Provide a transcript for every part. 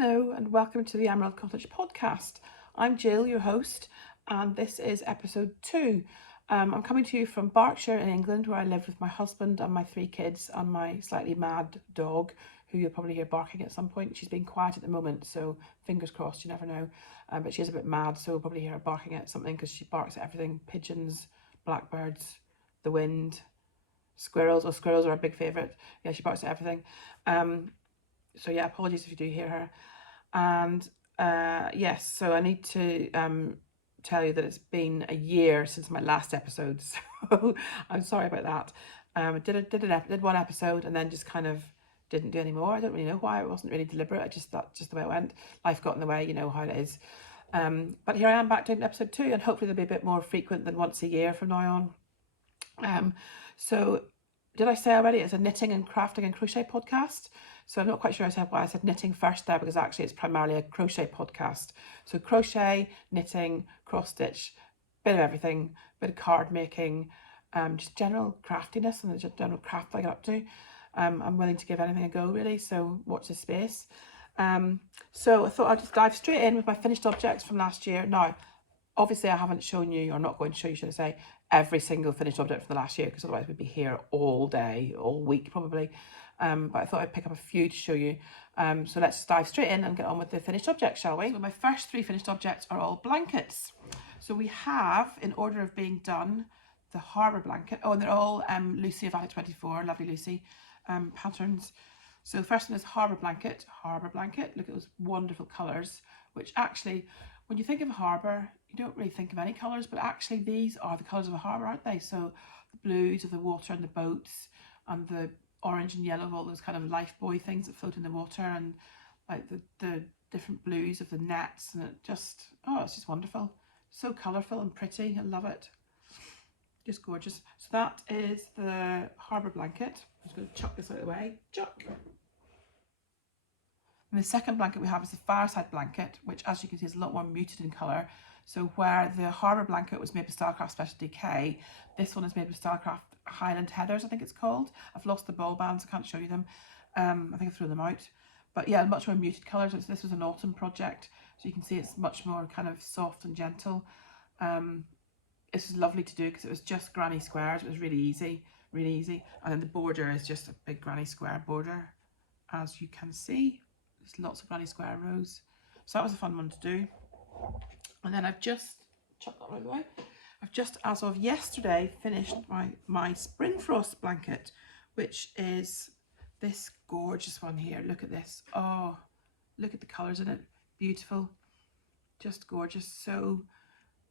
Hello and welcome to the Emerald Cottage podcast. I'm Jill, your host, and this is episode 2. I'm coming to you from Berkshire in England, where I live with my husband and my 3 kids and my slightly mad dog, who you'll probably hear barking at some point. She's being quiet at the moment, so fingers crossed, you never know. But she is a bit mad, so we'll probably hear her barking at something because she barks at everything: pigeons, blackbirds, the wind, squirrels. Oh, squirrels are a big favourite. Yeah, she barks at everything. So yeah, apologies if you do hear her. And yes, so I need to tell you that it's been a year since my last episode, so I'm sorry about that. I did one episode and then just kind of didn't do any more. I don't really know why. It wasn't really deliberate. I just thought just the way it went. Life got in the way, you know how it is. But here I am back doing episode 2, and hopefully they'll be a bit more frequent than once a year from now on. So did I say already it's a knitting and crafting and crochet podcast? So I'm not quite sure I said why I said knitting first there, because actually it's primarily a crochet podcast. So crochet, knitting, cross stitch, bit of everything, bit of card making, just general craftiness and the general craft I get up to. I'm willing to give anything a go, really, so watch this space. So I thought I'd just dive straight in with my finished objects from last year. Now, obviously I haven't shown you, or not going to show you, should I say, every single finished object from the last year, because otherwise we'd be here all day, all week probably. But I thought I'd pick up a few to show you. So let's dive straight in and get on with the finished objects, shall we? So my first 3 finished objects are all blankets. So we have, in order of being done, the harbour blanket. Oh, and they're all Lucy of Attic 24, lovely Lucy patterns. So the first one is harbour blanket. Harbour blanket, look at those wonderful colours, which actually, when you think of a harbour, you don't really think of any colours, but actually these are the colours of a harbour, aren't they? So the blues of the water and the boats, and the orange and yellow of all those kind of life buoy things that float in the water, and like the different blues of the nets, and it just, oh, it's just wonderful. So colourful and pretty. I love it. Just gorgeous. So that is the harbour blanket. I'm just going to chuck this out of the way. Chuck. And the second blanket we have is the fireside blanket, which, as you can see, is a lot more muted in colour. So where the harbour blanket was made with Stylecraft Specialty K, this one is made with Stylecraft Highland Heathers, I think it's called. I've lost the ball bands, I can't show you them. I think I threw them out. But yeah, much more muted colours. So this was an autumn project, so you can see it's much more kind of soft and gentle. This was lovely to do because it was just granny squares. It was really easy, really easy. And then the border is just a big granny square border, as you can see. There's lots of granny square rows. So that was a fun one to do. And then I've just, chuck that out of the way, I've just, as of yesterday, finished my spring frost blanket, which is this gorgeous one here. Look at this. Oh, look at the colours in it. Beautiful. Just gorgeous. So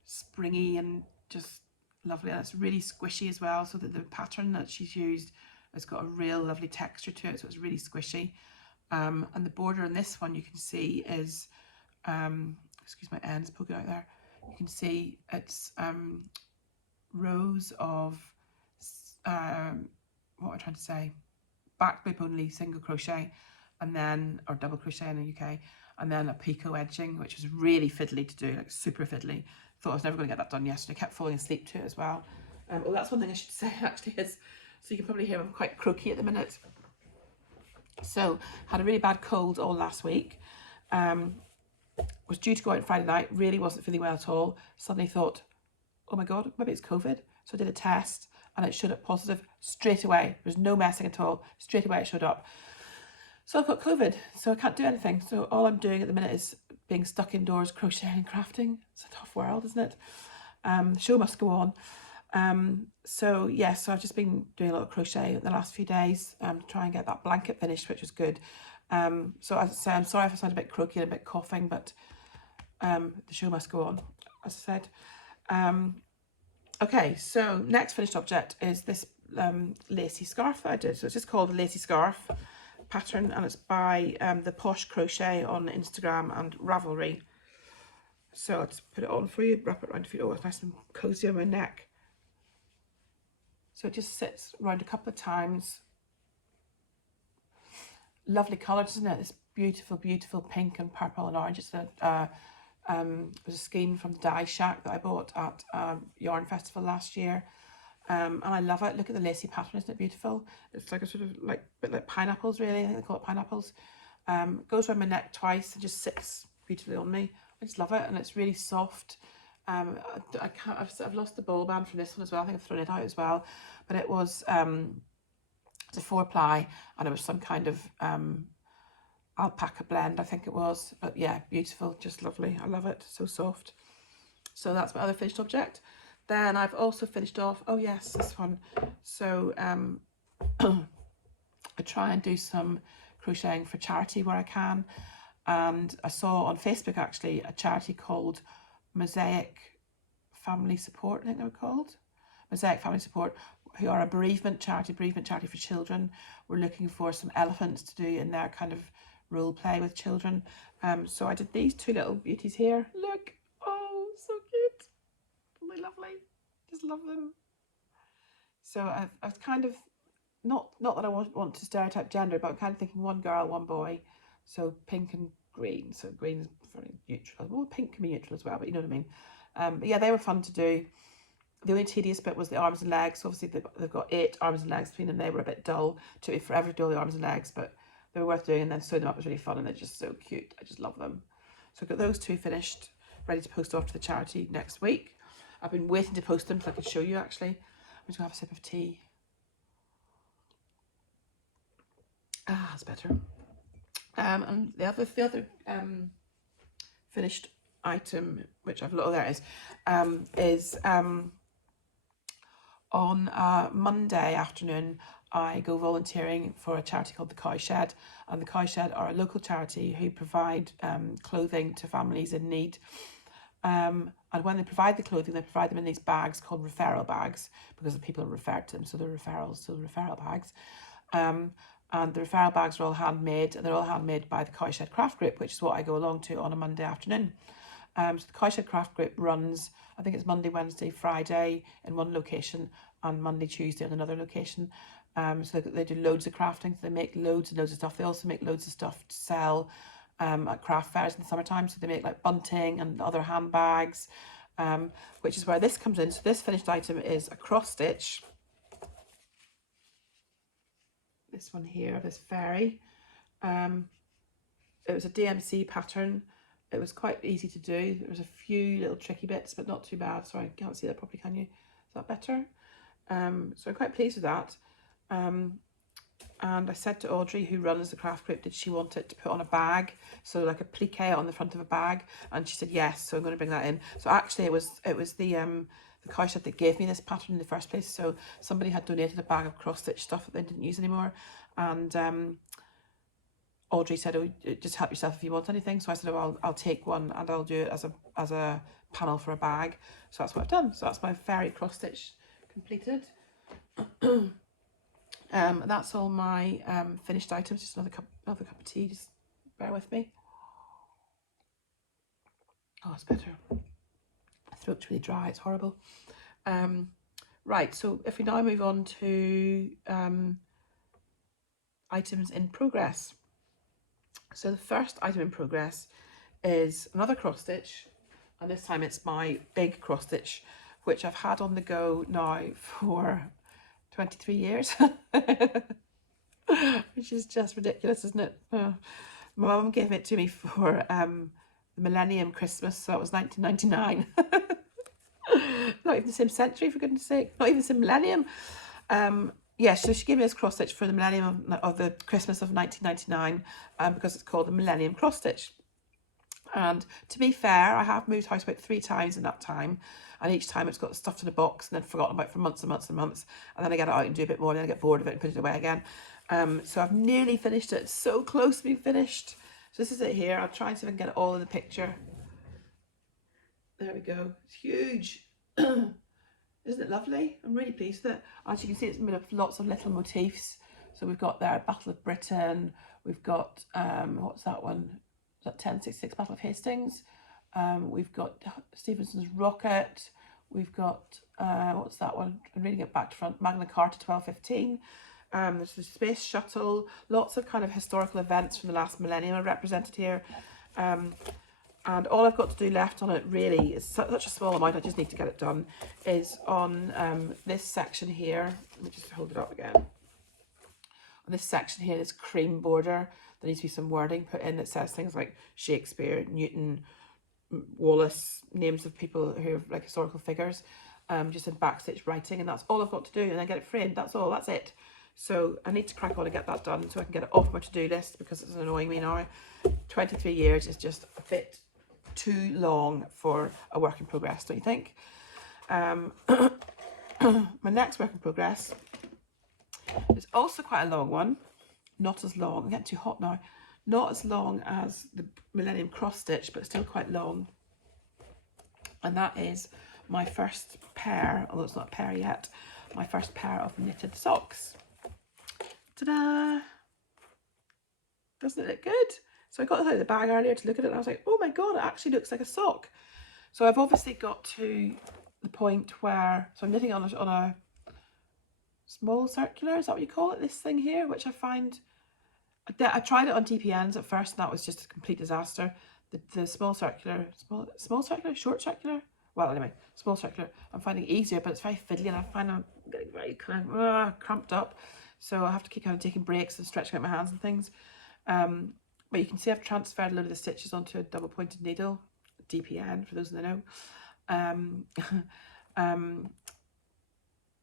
springy and just lovely. And it's really squishy as well, so that the pattern that she's used has got a real lovely texture to it, so it's really squishy. And the border on this one, you can see, is excuse my ends poking out there, you can see it's rows of what am I trying to say, back loop only single crochet, and then, or double crochet in the UK, and then a picot edging, which is really fiddly to do, like super fiddly. Thought I was never going to get that done yesterday. Kept falling asleep to it as well. Oh, that's one thing I should say actually, is, so you can probably hear I'm quite croaky at the minute. So had a really bad cold all last week. Was due to go out Friday night, really wasn't feeling well at all. Suddenly thought, oh my God, maybe it's COVID. So I did a test and it showed up positive straight away. There was no messing at all. Straight away it showed up. So I've got COVID, so I can't do anything. So all I'm doing at the minute is being stuck indoors, crocheting and crafting. It's a tough world, isn't it? The show must go on. So yeah, so I've just been doing a lot of crochet in the last few days to try and get that blanket finished, which was good. So as I say, I'm sorry if I sound a bit croaky and a bit coughing, but the show must go on, as I said. Okay, so next finished object is this lacy scarf that I did. So it's just called a lacy scarf pattern, and it's by the Posh Crochet on Instagram and Ravelry. So I'll just put it on for you, wrap it around your feet. Oh, it's nice and cozy on my neck. So it just sits around a couple of times. Lovely colours, isn't it? This beautiful, beautiful pink and purple and orange. It's a scheme from Dye Shack that I bought at Yarn Festival last year. And I love it. Look at the lacy pattern, isn't it beautiful? It's like a sort of like, bit like pineapples, really. I think they call it pineapples. Goes around my neck twice and just sits beautifully on me. I just love it, and it's really soft. I can't. I've lost the ball band from this one as well. I think I've thrown it out as well, but it was it's a 4-ply, and it was some kind of alpaca blend, I think it was. But yeah, beautiful, just lovely. I love it, so soft. So that's my other finished object. Then I've also finished off, oh yes, this one. So I try and do some crocheting for charity where I can, and I saw on Facebook actually a charity called Mosaic Family Support, I think they were called. Mosaic Family Support, who are a bereavement charity for children. We're looking for some elephants to do in their kind of role play with children. So I did these two little beauties here. Look, oh, so cute. Really lovely. Just love them. So I've kind of, not that I want to stereotype gender, but I'm kind of thinking one girl, one boy. So pink and green. So green is very neutral. Well, pink can be neutral as well, but you know what I mean. But yeah, they were fun to do. The only tedious bit was the arms and legs. Obviously, they've got 8 arms and legs between them. They were a bit dull. It took me forever to do all the arms and legs, but they were worth doing. And then sewing them up was really fun, and they're just so cute. I just love them. So I've got those 2 finished, ready to post off to the charity next week. I've been waiting to post them so I could show you, actually. I'm just going to have a sip of tea. Ah, that's better. And the other finished item, which I've oh, there it is on Monday afternoon, I go volunteering for a charity called the Cow Shed, and the Cow Shed are a local charity who provide clothing to families in need. And when they provide the clothing, they provide them in these bags called referral bags, because the people are referred to them, so they're referrals, so referral bags. And the referral bags are all handmade, and they're all handmade by the Cow Shed Craft Group, which is what I go along to on a Monday afternoon. So the Cow Shed Craft Group runs, I think it's Monday, Wednesday, Friday in one location, and Monday, Tuesday in another location. So they do loads of crafting, so they make loads and loads of stuff. They also make loads of stuff to sell at craft fairs in the summertime. So they make like bunting and other handbags, which is where this comes in. So this finished item is a cross stitch. This one here, this fairy. It was a DMC pattern. It was quite easy to do. There was a few little tricky bits, but not too bad. Sorry, I can't see that properly, can you? Is that better? So I'm quite pleased with that. And I said to Audrey, who runs the craft group, did she want it to put on a bag, so like a plique on the front of a bag, and she said yes, so I'm going to bring that in. So actually it was the Cow Shed that gave me this pattern in the first place. So somebody had donated a bag of cross stitch stuff that they didn't use anymore, and Audrey said, oh, just help yourself if you want anything. So I said, oh, I'll take one and I'll do it as a panel for a bag. So that's what I've done. So that's my fairy cross stitch completed. That's all my finished items. Just another cup of tea. Just bear with me. Oh, it's better. My throat's really dry. It's horrible. Right. So if we now move on to items in progress. So the first item in progress is another cross stitch, and this time it's my big cross stitch, which I've had on the go now for 23 years, which is just ridiculous, isn't it? My mum gave it to me for the Millennium Christmas, so that was 1999. Not even the same century, for goodness sake. Not even the same millennium. Yeah, so she gave me this cross stitch for the millennium of the Christmas of 1999, because it's called the Millennium Cross Stitch. And to be fair, I have moved house about 3 times in that time, and each time it's got stuffed in a box and then forgotten about for months and months and months, and then I get it out and do a bit more, and then I get bored of it and put it away again. So I've nearly finished it. It's so close to being finished. So this is it here. I'll try and see if I can get it all in the picture. There we go. It's huge. Isn't it lovely? I'm really pleased with it. As you can see, it's made up of lots of little motifs. So we've got there Battle of Britain. We've got, what's that one? Is that 1066 Battle of Hastings? We've got Stevenson's Rocket. We've got, what's that one? I'm reading it back to front. Magna Carta 1215. There's the Space Shuttle. Lots of kind of historical events from the last millennium are represented here. And all I've got to do left on it really is such a small amount, I just need to get it done, is on this section here. Let me just hold it up again. on this section here, this cream border, there needs to be some wording put in that says things like Shakespeare, Newton, Wallace, names of people who are like historical figures, just in backstitch writing, and that's all I've got to do, and then get it framed. That's all, that's it. So I need to crack on and get that done so I can get it off my to-do list, because it's annoying me now. 23 years is just a bit too long for a work in progress, don't you think? My next work in progress is also quite a long one. Not as long, I'm getting too hot now. Not as long as the Millennium cross stitch, but still quite long. And that is my first pair, although it's not a pair yet, my first pair of knitted socks. Ta-da! Doesn't it look good? So I got it out of the bag earlier to look at it, and I was like, oh my god, it actually looks like a sock. So I've obviously got to the point where, so I'm knitting on a small circular, is that what you call it, this thing here, which I find, I tried it on TPNs at first, and that was just a complete disaster. The small circular, short circular, well anyway, small circular, I'm finding it easier, but it's very fiddly, and I find I'm getting very kind of cramped up, so I have to keep kind of taking breaks and stretching out my hands and things. But you can see I've transferred a load of the stitches onto a double pointed needle, DPN for those that know,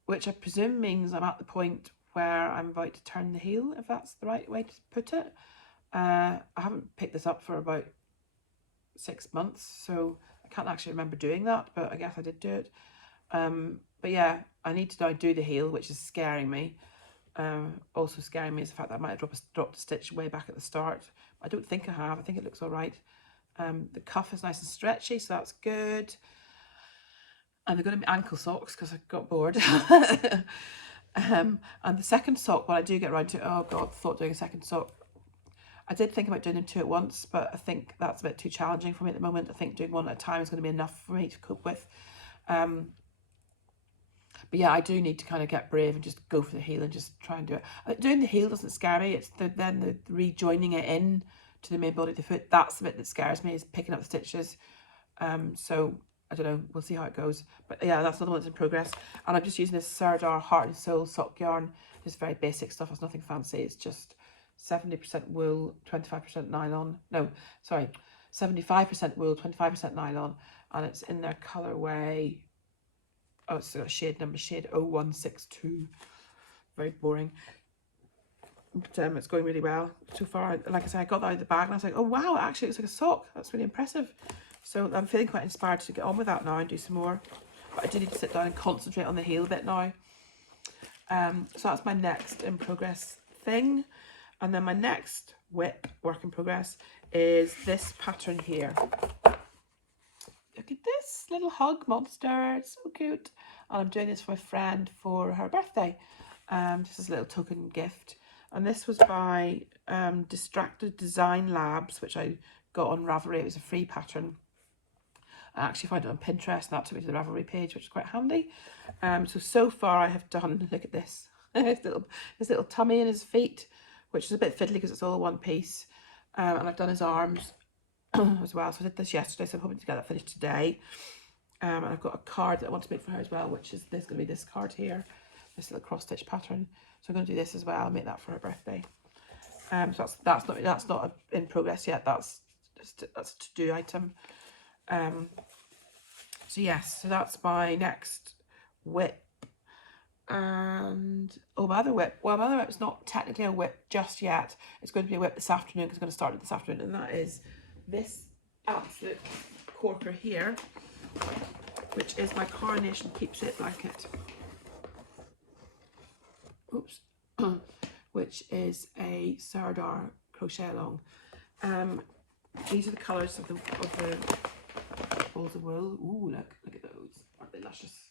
which I presume means I'm at the point where I'm about to turn the heel, if that's the right way to put it. I haven't picked this up for about 6 months, so I can't actually remember doing that, but I guess I did do it. But yeah, I need to now do the heel, which is scaring me. Also scaring me is the fact that I might have dropped a stitch way back at the start. I don't think I have. I think it looks all right. The cuff is nice and stretchy, so that's good. And they're going to be ankle socks because I got bored. And the second sock, when I do get around to it, oh god, thought doing a second sock. I did think about doing them two at once, but I think that's a bit too challenging for me at the moment. I think doing one at a time is going to be enough for me to cope with. But yeah, I do need to kind of get brave and just go for the heel and just try and do it. Doing the heel doesn't scare me. It's then the rejoining it in to the main body of the foot. That's the bit that scares me, is picking up the stitches. So I don't know. We'll see how it goes. But yeah, that's another one that's in progress. And I'm just using this Sardar Heart and Soul sock yarn. Just very basic stuff. It's nothing fancy. It's just 70% wool, 25% nylon. No, sorry, 75% wool, 25% nylon. And it's in their colourway. Oh, it's got a shade number, shade 0162. Very boring. But it's going really well so far. Like I said, I got that out of the bag and I was like, oh wow, it actually looks like a sock. That's really impressive. So I'm feeling quite inspired to get on with that now and do some more. But I do need to sit down and concentrate on the heel bit now. So that's my next in progress thing. And then my next work in progress is this pattern here. Look at this little hug monster, it's so cute. And I'm doing this for my friend for her birthday. Just as a little token gift. And this was by Distracted Design Labs, which I got on Ravelry. It was a free pattern. I actually found it on Pinterest, and that took me to the Ravelry page, which is quite handy. So far I have done, look at this, his little tummy and his feet, which is a bit fiddly because it's all one piece. And I've done his arms as well. So I did this yesterday, so I'm hoping to get that finished today. And I've got a card that I want to make for her as well, which is this, going to be this card here, this little cross stitch pattern. So I'm going to do this as well, make that for her birthday. So that's not in progress yet. That's a to-do item. So yes, so that's my next whip. And oh, my other whip. Well, my other whip is not technically a whip just yet. It's going to be a whip this afternoon, because it's going to start it this afternoon, and that is this absolute corker here, which is my Coronation keepsake blanket. Oops. Which is a Sardar crochet along. These are the colours of the balls of wool. Ooh, look at those. Aren't they luscious?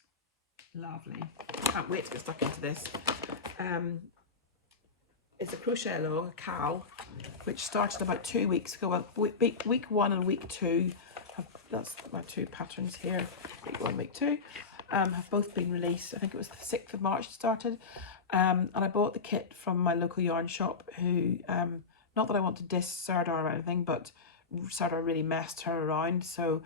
Lovely. Can't wait to get stuck into this. It's a crochet along, a cowl, which started about 2 weeks ago. Well, week 1 and week 2, that's my two patterns here. Week 1, week 2, have both been released. I think it was the 6th of March it started. And I bought the kit from my local yarn shop, who, not that I want to diss Sardar or anything, but Sardar really messed her around. So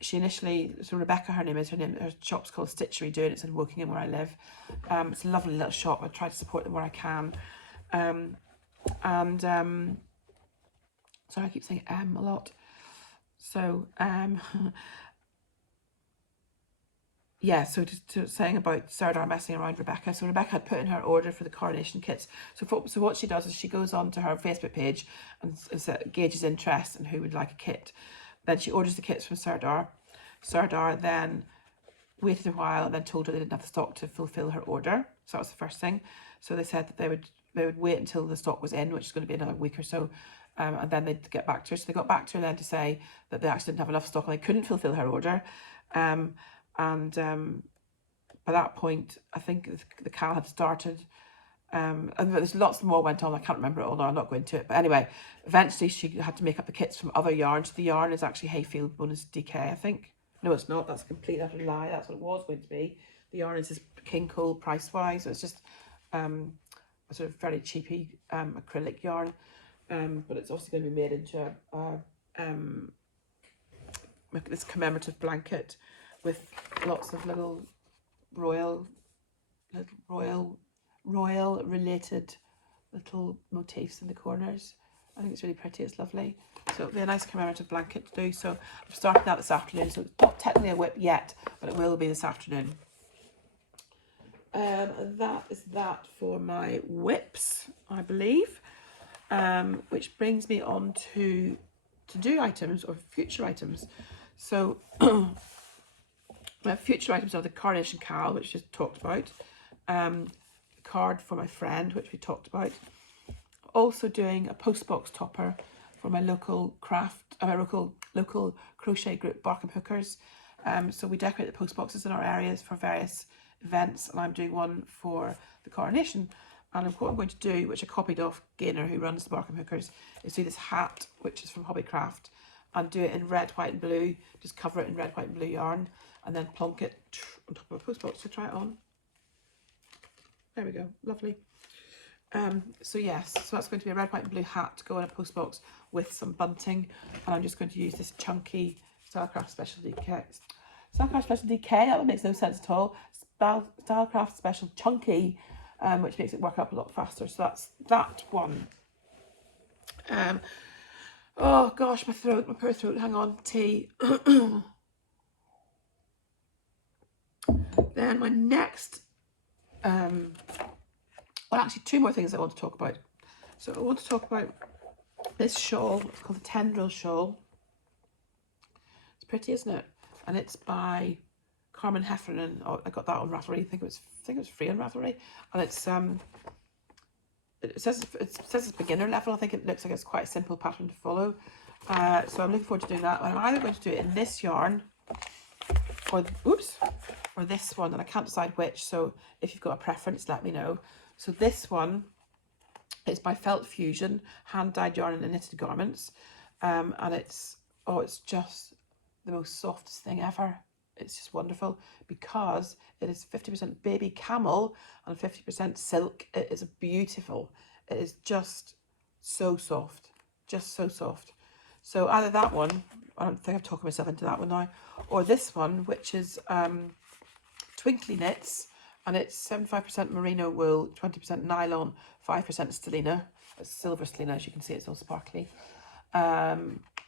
she initially, so Rebecca, her shop's called Stitchery, doing it's in Wokingham where I live. It's a lovely little shop. I try to support them where I can. Sorry, I keep saying a lot. So yeah, so to saying about Sardar messing around Rebecca. So Rebecca had put in her order for the Coronation kits. So what she does is she goes on to her Facebook page and gauges interest and who would like a kit. Then she orders the kits from Sardar. Sardar then waited a while and then told her they didn't have the stock to fulfill her order. So that was the first thing. So they said that they would wait until the stock was in, which is going to be another week or so, and then they'd get back to her. So they got back to her then to say that they actually didn't have enough stock and they couldn't fulfill her order. By that point, I think the CAL had started, and there's lots more went on. I can't remember it all now. I'm not going to it. But anyway, eventually she had to make up the kits from other yarns. The yarn is actually Hayfield Bonus DK, I think. No, it's not. That's a complete utter lie. That's what it was going to be. The yarn is King Cole price-wise. So it's just a sort of very cheapy acrylic yarn. But it's also going to be made into this commemorative blanket with lots of little royal related little motifs in the corners. I think it's really pretty. It's lovely. So it'll be a nice commemorative blanket to do. So I'm starting that this afternoon. So it's not technically a whip yet, but it will be this afternoon. And that is that for my whips, I believe. Which brings me on to to-do items or future items. So my future items are the Coronation Cal, which we just talked about. The card for my friend, which we talked about. Also doing a postbox topper for my local local crochet group, Barkham Hookers. So we decorate the post boxes in our areas for various events, and I'm doing one for the Coronation. And what I'm going to do, which I copied off Gaynor, who runs the Barkham Hookers, is do this hat, which is from Hobbycraft, and do it in red, white and blue. Just cover it in red, white and blue yarn, and then plonk it on top of a post box to try it on. There we go, lovely. So yes, so that's going to be a red, white and blue hat to go in a post box with some bunting, and I'm just going to use this chunky Stylecraft Special DK. Stylecraft Special DK, that makes no sense at all. Stylecraft Special Chunky, which makes it work up a lot faster. So that's that one. Oh gosh, my poor throat, hang on, tea. Then my next, well actually two more things I want to talk about. So I want to talk about this shawl. It's called the Tendril Shawl. It's pretty, isn't it? And it's by Carmen Heffernan. Oh, I got that on Ravelry. I think it was free on Ravelry. And it's it says it's beginner level. I think it looks like it's quite a simple pattern to follow. So I'm looking forward to doing that. I'm either going to do it in this yarn or this one, and I can't decide which. So if you've got a preference, let me know. So this one is by Felt Fusion, hand dyed yarn and knitted garments, and it's just the most softest thing ever. It's just wonderful because it is 50% baby camel and 50% silk. It is beautiful. It is just so soft, just so soft. So either that one, I don't think I'm talking myself into that one now, or this one, which is Twinkly Knits, and it's 75% merino wool, 20% nylon, 5% stellina. It's silver stellina, as you can see. It's all sparkly.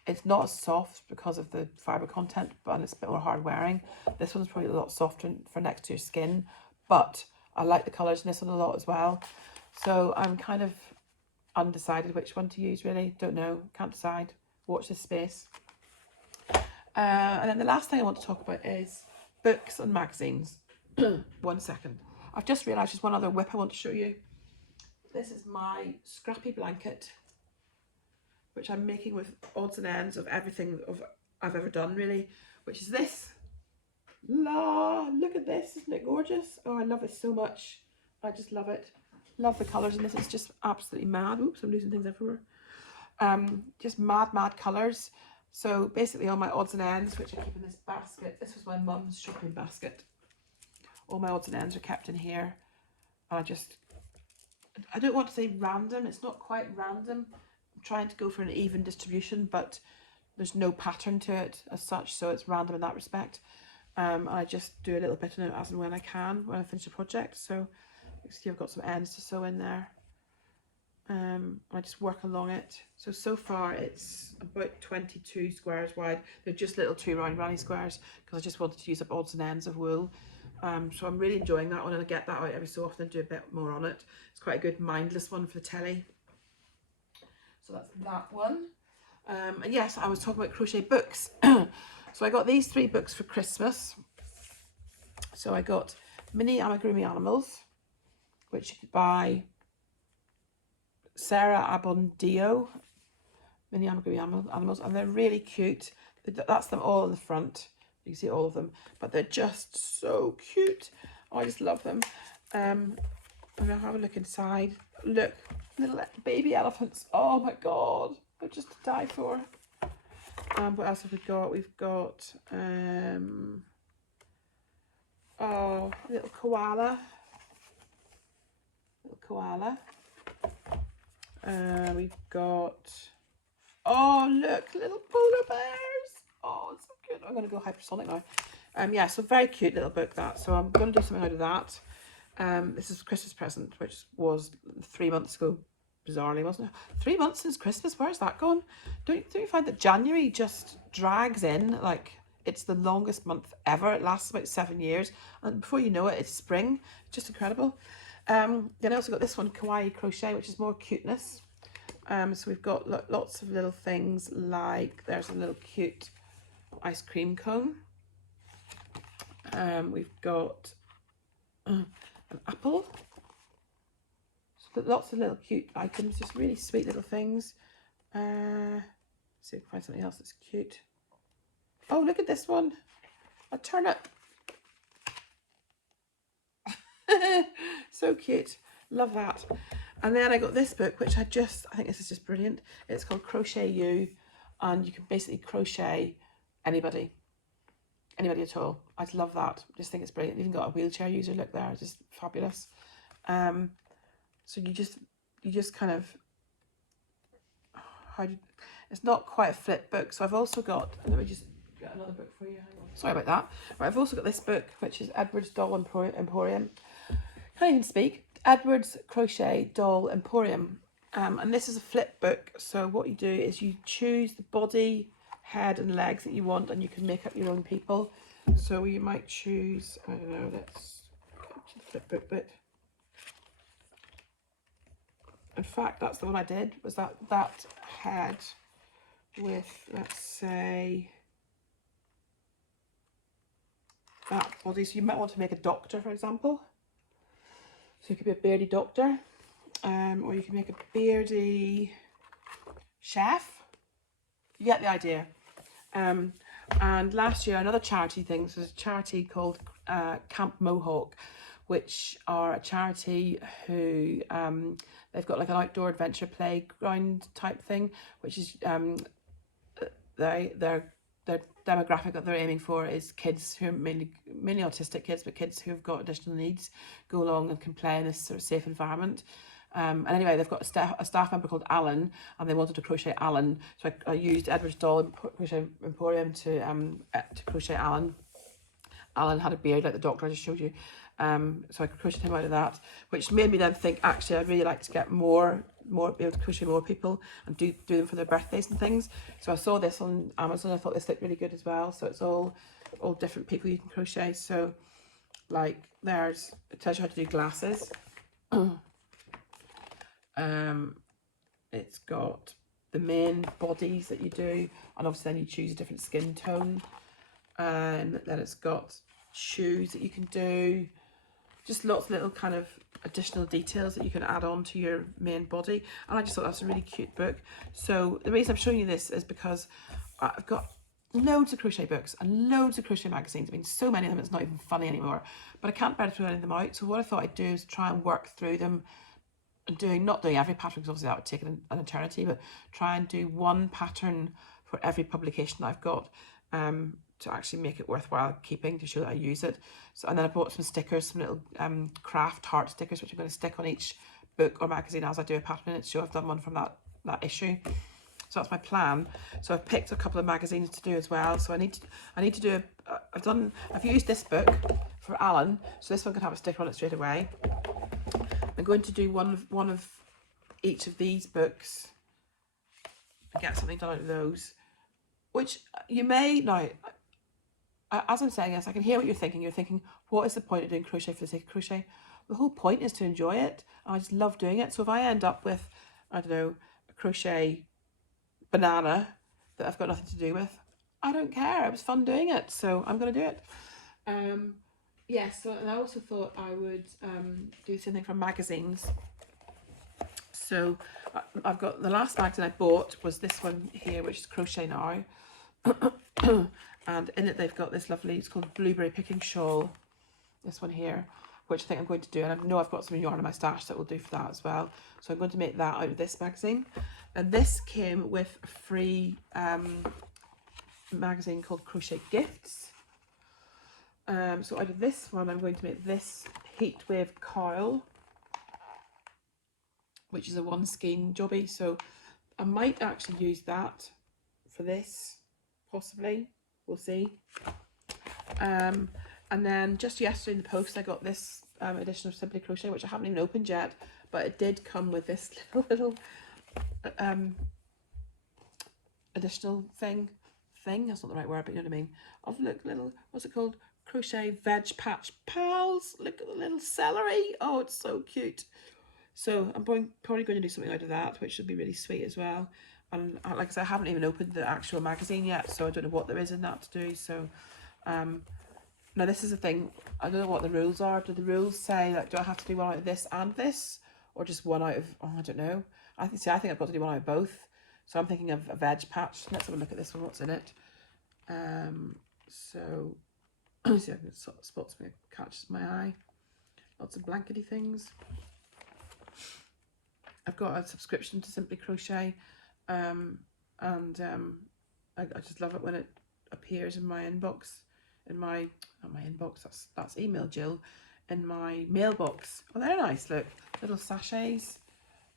It's not as soft because of the fibre content, but it's a bit more hard wearing. This one's probably a lot softer for next to your skin, but I like the colours in this one a lot as well. So I'm kind of undecided which one to use, really. Don't know, can't decide. Watch this space. And then the last thing I want to talk about is books and magazines. 1 second. I've just realised there's one other whip I want to show you. This is my scrappy blanket, which I'm making with odds and ends of everything I've ever done, really, which is this. Look at this, isn't it gorgeous? Oh, I love it so much. I just love it. Love the colours in this. It's just absolutely mad. Oops, I'm losing things everywhere. Just mad colours. So basically all my odds and ends, which I keep in this basket. This was my mum's shopping basket. All my odds and ends are kept in here. And I don't want to say random. It's not quite random. I'm trying to go for an even distribution, but there's no pattern to it as such, so it's random in that respect. I just do a little bit in it as and when I can, when I finish a project. So you can see I've got some ends to sew in there. I just work along it. So far it's about 22 squares wide. They're just little 2 round granny squares because I just wanted to use up odds and ends of wool. So I'm really enjoying that one, and I get that out every so often and do a bit more on it. It's quite a good mindless one for the telly. So that's that one. And yes, I was talking about crochet books. So I got these 3 books for Christmas. So I got Mini Amigurumi Animals, which you could buy Sarah Abondio, Mini Amigurumi Animals, and they're really cute. That's them all in the front. You can see all of them, but they're just so cute. Oh, I just love them. I'm gonna have a look inside. Look, little baby elephants. Oh my god, they're just to die for. What else have we got? We've got oh, little koala. We've got, oh look, little polar bears. Oh, it's so cute. I'm gonna go hypersonic now. Yeah, so very cute little book that. So I'm gonna do something out of that. This is a Christmas present, which was 3 months ago, bizarrely, wasn't it? 3 months since Christmas. Where's that gone? Don't you find that January just drags in like it's the longest month ever? It lasts about 7 years, and before you know it, it's spring. It's just incredible. Then I also got this one, Kawaii Crochet, which is more cuteness. So we've got lots of little things, like there's a little cute ice cream cone. We've got an apple. So lots of little cute items, just really sweet little things. Let's see if I can find something else that's cute. Oh, look at this one, a turnip. So cute, love that. And then I got this book, which I think this is just brilliant. It's called Crochet You, and you can basically crochet anybody at all. I just love that. I just think it's brilliant. Even got a wheelchair user, look there, just fabulous. So you just kind of, it's not quite a flip book. So I've also got, let me just get another book for you. Hang on. Sorry about that. Right, I've also got this book, which is Edward's Doll Emporium. Can't even speak. Edward's Crochet Doll Emporium. And this is a flip book. So what you do is you choose the body, head and legs that you want, and you can make up your own people. So you might choose, I don't know, let's go to the flip book bit. In fact, that's the one I did, was that head with, let's say, that body. So you might want to make a doctor, for example. So you could be a beardy doctor, or you can make a beardy chef. You get the idea. And last year, another charity thing, so there's a charity called Camp Mohawk, which are a charity who, they've got like an outdoor adventure playground type thing, which is, their demographic that they're aiming for is kids who are mainly autistic kids, but kids who have got additional needs go along and can play in this sort of safe environment. And anyway, they've got a staff member called Alan, and they wanted to crochet Alan. So I used Edward's Doll Crochet Emporium to crochet Alan. Alan had a beard like the doctor I just showed you. So I crocheted him out of that, which made me then think, actually, I'd really like to get more, be able to crochet more people and do them for their birthdays and things. So I saw this on Amazon. I thought this looked really good as well. So it's all different people you can crochet. So like it tells you how to do glasses. It's got the main bodies that you do, and obviously then you choose a different skin tone. And then it's got shoes that you can do, just lots of little kind of additional details that you can add on to your main body. And I just thought that's a really cute book. So the reason I'm showing you this is because I've got loads of crochet books and loads of crochet magazines. I mean, so many of them it's not even funny anymore, but I can't bear to throw any of them out. So what I thought I'd do is try and work through them, and not doing every pattern, because obviously that would take an eternity, but try and do one pattern for every publication that I've got, to actually make it worthwhile keeping, to show that I use it. So, and then I bought some stickers, some little craft heart stickers, which I'm going to stick on each book or magazine as I do a pattern in it. So I've done one from that issue. So that's my plan. So I've picked a couple of magazines to do as well. So I need to do I've used this book for Alan, so this one can have a sticker on it straight away. I'm going to do one of each of these books and get something done out of those, which you may, now, as I'm saying this, I can hear what you're thinking. You're thinking, what is the point of doing crochet for the sake of crochet? The whole point is to enjoy it. I just love doing it. So if I end up with, I don't know, a crochet banana that I've got nothing to do with, I don't care. It was fun doing it, so I'm going to do it. Yes, so and I also thought I would do something from magazines. So I've got, the last magazine I bought was this one here, which is Crochet Now. And in it they've got this lovely, it's called Blueberry Picking Shawl, this one here, which I think I'm going to do, and I know I've got some yarn in my stash that will do for that as well, so I'm going to make that out of this magazine. And this came with a free magazine called Crochet Gifts. So out of this one I'm going to make this Heatwave Cowl, which is a one skein jobby, so I might actually use that for this, possibly, we'll see. And then just yesterday in the post I got this edition of Simply Crochet, which I haven't even opened yet, but it did come with this little additional thing, that's not the right word, but you know what I mean, of little, what's it called, Crochet Veg Patch Pals. Look at the little celery, oh it's so cute. So I'm probably going to do something out of that, which should be really sweet as well. And like I said, I haven't even opened the actual magazine yet, so I don't know what there is in that to do. So now this is the thing, I don't know what the rules are. Do the rules say, like, do I have to do one out of this and this, or just one out of, oh, I don't know. I think I've got to do one out of both. So I'm thinking of a veg patch. Let's have a look at this one, what's in it. So see, I can spots me, catches my eye. Lots of blankety things. I've got a subscription to Simply Crochet, and I just love it when it appears in my inbox, in my, not my inbox, that's email Jill, in my mailbox. Oh, they're nice, look, little sachets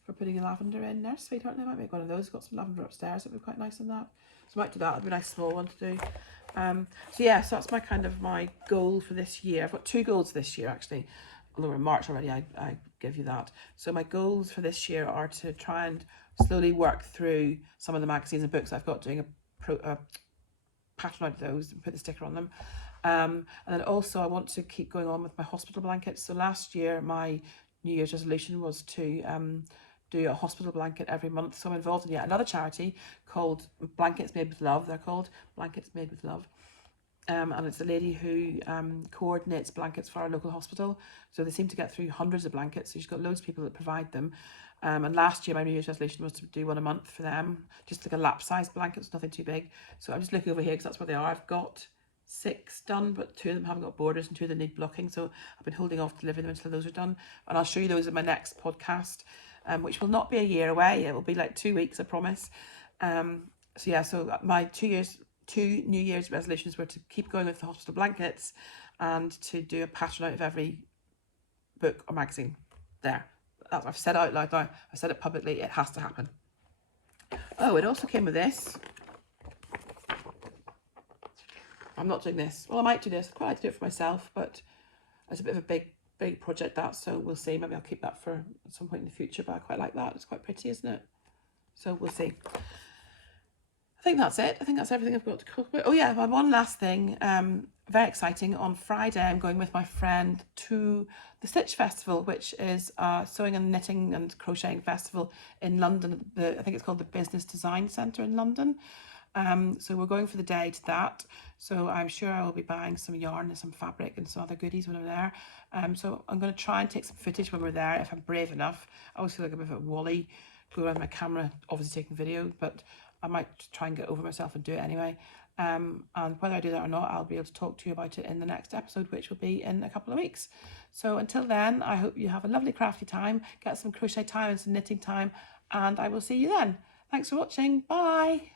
for putting your lavender in there, sweet, aren't they? I might make one of those. Got some lavender upstairs, it'd be quite nice in that. So I might do that, it'd be a nice small one to do. So yeah, so that's my kind of my goal for this year. I've got 2 goals this year actually, although we're in March already, I give you that. So my goals for this year are to try and slowly work through some of the magazines and books I've got, doing a pattern out of those and put the sticker on them. And then also I want to keep going on with my hospital blankets. So last year my New Year's resolution was to do a hospital blanket every month. So I'm involved in yet another charity called Blankets Made with Love. They're called Blankets Made with Love. And it's a lady who coordinates blankets for our local hospital. So they seem to get through hundreds of blankets. So she's got loads of people that provide them. And last year my New Year's resolution was to do one a month for them, just like a lap size blanket, so nothing too big. So I'm just looking over here because that's where they are. I've got 6 done, but 2 of them haven't got borders and 2 of them need blocking. So I've been holding off delivering them until those are done. And I'll show you those in my next podcast, which will not be a year away. It will be like 2 weeks, I promise. So yeah, so my 2 New Year's resolutions were to keep going with the hospital blankets and to do a pattern out of every book or magazine. There, I've said it out loud now, I said it publicly, it has to happen. Oh, it also came with this. I'm not doing this. Well, I might do this. I'd quite like to do it for myself, but it's a bit of a big project, that, so we'll see. Maybe I'll keep that for at some point in the future, but I quite like that. It's quite pretty, isn't it? So we'll see. I think that's it. I think that's everything I've got to talk about. Oh yeah, one last thing, very exciting. On Friday, I'm going with my friend to the Stitch Festival, which is a sewing and knitting and crocheting festival in London. I think it's called the Business Design Centre in London. So we're going for the day to that. So I'm sure I will be buying some yarn and some fabric and some other goodies when I'm there. So I'm going to try and take some footage when we're there, if I'm brave enough. I always feel like I'm a bit wally, go around my camera, obviously taking video, but I might try and get over myself and do it anyway. And whether I do that or not, I'll be able to talk to you about it in the next episode, which will be in a couple of weeks. So until then, I hope you have a lovely crafty time, get some crochet time and some knitting time, and I will see you then. Thanks for watching. Bye.